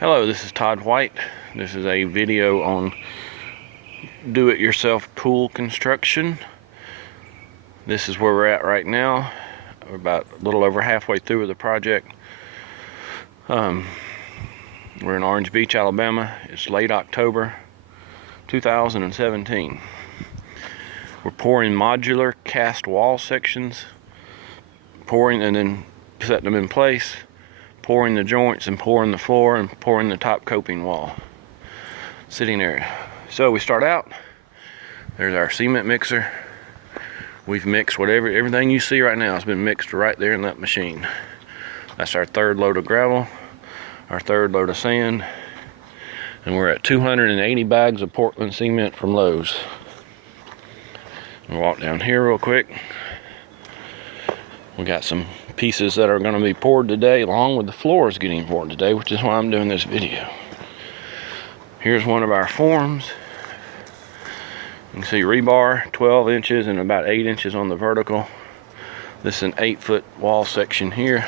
Hello, this is Todd White. This is a video on do-it-yourself pool construction. This is where we're at right now. We're about a little over halfway through with the project. We're in Orange Beach, Alabama. It's late October 2017. We're pouring modular cast wall sections, pouring and then setting them in place, pouring the joints and pouring the floor and pouring the top coping wall sitting area. So we start out, there's our cement mixer. We've mixed everything you see right now has been mixed right there in that machine. That's our third load of gravel, our third load of sand, and we're at 280 bags of Portland cement from Lowe's. We'll walk down here real quick. We got some pieces that are going to be poured today, along with the floors getting poured today, which is why I'm doing this video. Here's one of our forms. You can see rebar 12 inches and about 8 inches on the vertical. This is an 8-foot wall section here,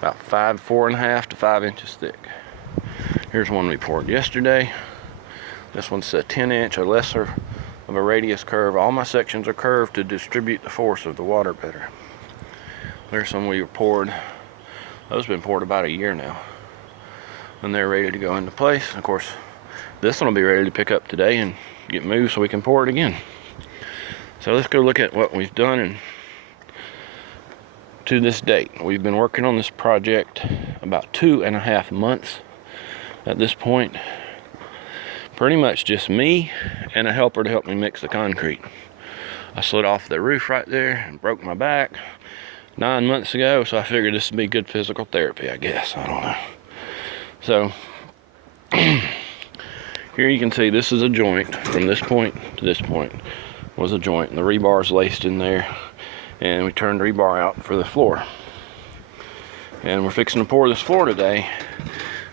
about 4.5 to 5 inches thick. Here's one we poured yesterday. This one's a 10-inch or lesser of a radius curve. All my sections are curved to distribute the force of the water better. There's some we poured. Those have been poured about a year now, and they're ready to go into place. Of course, this one will be ready to pick up today and get moved so we can pour it again. So let's go look at what we've done and to this date. We've been working on this project about 2.5 months at this point. Pretty much just me and a helper to help me mix the concrete. I slid off the roof right there and broke my back 9 months ago, so I figured this would be good physical therapy, I guess. I don't know. So here you can see this is a joint. From this point to this point was a joint, and the rebar is laced in there, and we turned rebar out for the floor. And we're fixing to pour this floor today.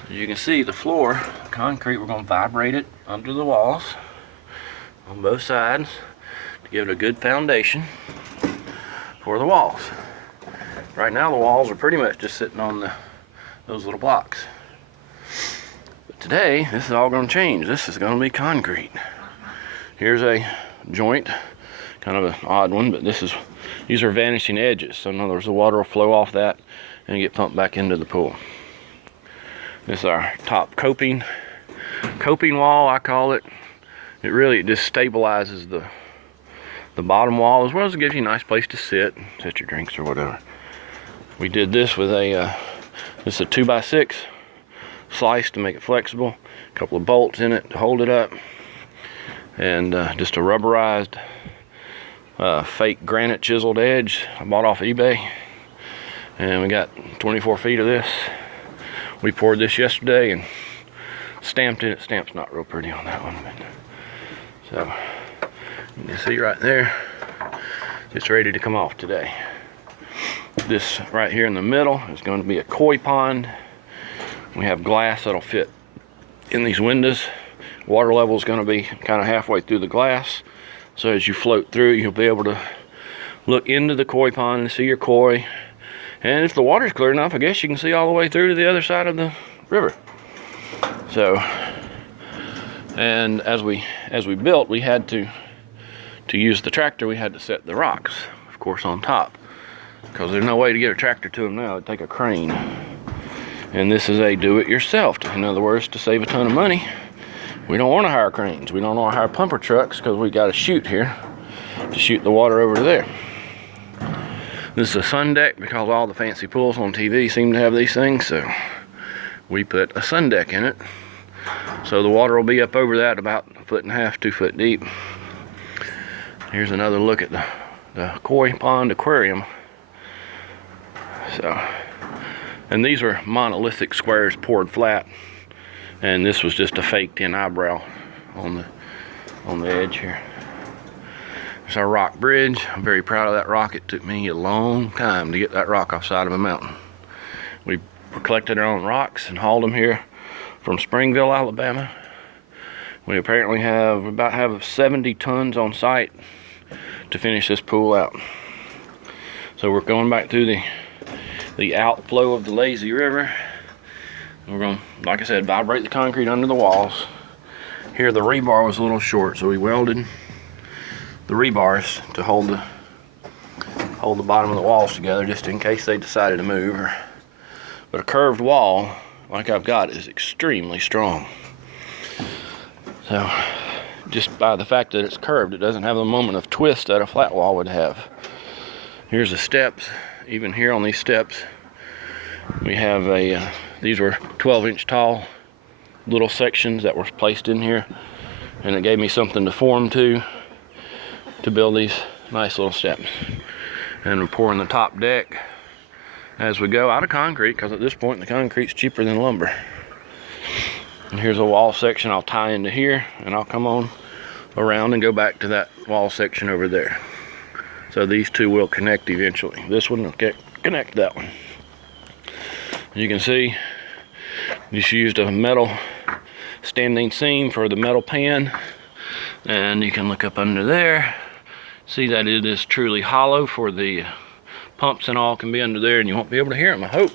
As you can see, the floor concrete, we're going to vibrate it under the walls on both sides to give it a good foundation for the walls. Right now the walls are pretty much just sitting on those little blocks. But today, this is all going to change. This is going to be concrete. Here's a joint, kind of an odd one, but these are vanishing edges. So in other words, the water will flow off that and get pumped back into the pool. This is our top coping wall, I call it. It just stabilizes the bottom wall, as well as it gives you a nice place to sit your drinks or whatever. We did this with this is a 2x6 slice to make it flexible, a couple of bolts in it to hold it up, and just a rubberized fake granite chiseled edge I bought off eBay. And we got 24 feet of this. We poured this yesterday and stamped it. Stamp's not real pretty on that one, but so you can see right there, it's ready to come off today. This right here in the middle is going to be a koi pond. We have glass that'll fit in these windows. Water level is going to be kind of halfway through the glass, so as you float through, you'll be able to look into the koi pond and see your koi. And if the water's clear enough, I guess you can see all the way through to the other side of the river. So, and as we built, we had to use the tractor, we had to set the rocks, of course, on top, because there's no way to get a tractor to them now. It'd take a crane. And this is a do-it-yourself. In other words, to save a ton of money, we don't want to hire cranes. We don't want to hire pumper trucks, because we got a chute here to shoot the water over to there. This is a sun deck, because all the fancy pools on TV seem to have these things, so we put a sun deck in it. So the water will be up over that about 1.5 to 2 foot deep. Here's another look at the koi pond aquarium. So, and these are monolithic squares poured flat, and this was just a faked in eyebrow on the edge here. It's our rock bridge. I'm very proud of that rock. It took me a long time to get that rock off the side of a mountain. We collected our own rocks and hauled them here from Springville, Alabama. We apparently have 70 tons on site to finish this pool out. So we're going back through the outflow of the lazy river. We're gonna, like I said, vibrate the concrete under the walls. Here the rebar was a little short, so we welded the rebars to hold the bottom of the walls together, just in case they decided to move. But a curved wall, like I've got, is extremely strong. So, just by the fact that it's curved, it doesn't have the moment of twist that a flat wall would have. Here's the steps. Even here on these steps, we have these were 12-inch tall little sections that were placed in here, and it gave me something to form to build these nice little steps. And we're pouring the top deck as we go out of concrete, because at this point the concrete's cheaper than lumber. And here's a wall section I'll tie into here, and I'll come on around and go back to that wall section over there. So these two will connect eventually. This one will connect that one. You can see just used a metal standing seam for the metal pan, and you can look up under there, see that it is truly hollow, for the pumps and all can be under there, and you won't be able to hear them, I hope.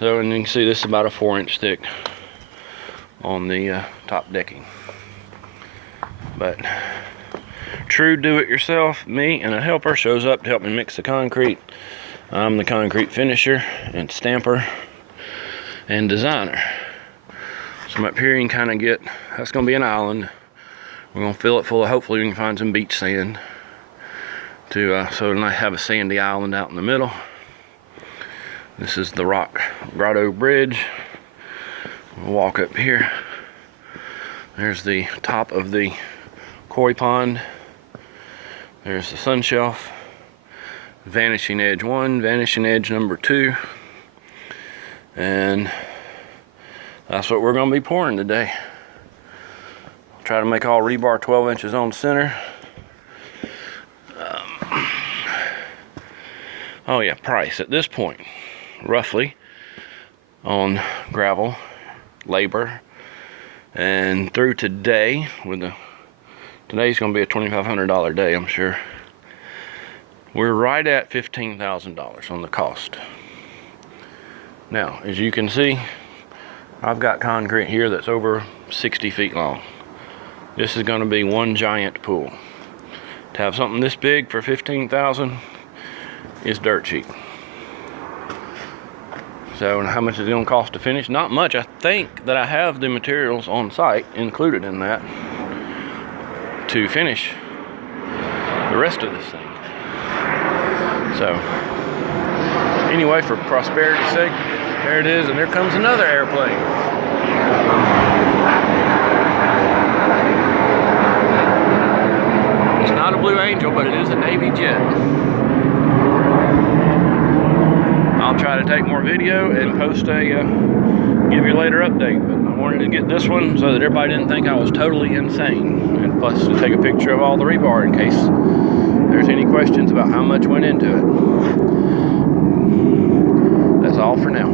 So, and you can see this is about a 4-inch thick on the top decking. But true do-it-yourself, me and a helper shows up to help me mix the concrete. I'm the concrete finisher and stamper and designer. So I'm up here, you can kind of get, that's going to be an island. We're going to fill it full of, hopefully we can find some beach sand to so I have a sandy island out in the middle. This is the rock grotto bridge. We'll walk up here. There's the top of the koi pond. There's the sun shelf. Vanishing edge 1, vanishing edge number 2. And that's what we're going to be pouring today. Try to make all rebar 12 inches on center. Oh yeah, price at this point, roughly, on gravel, labor, and through today, today's going to be a $2,500 day, I'm sure. We're right at $15,000 on the cost. Now, as you can see, I've got concrete here that's over 60 feet long. This is going to be one giant pool. To have something this big for $15,000 is dirt cheap. So, how much is it going to cost to finish? Not much. I think that I have the materials on site included in that to finish the rest of this thing. So, anyway, for prosperity's sake, there it is, and there comes another airplane. It's not a Blue Angel, but it is a Navy jet. I'll try to take more video and post give you a later update, but I wanted to get this one so that everybody didn't think I was totally insane, and plus to take a picture of all the rebar in case there's any questions about how much went into it. That's all for now.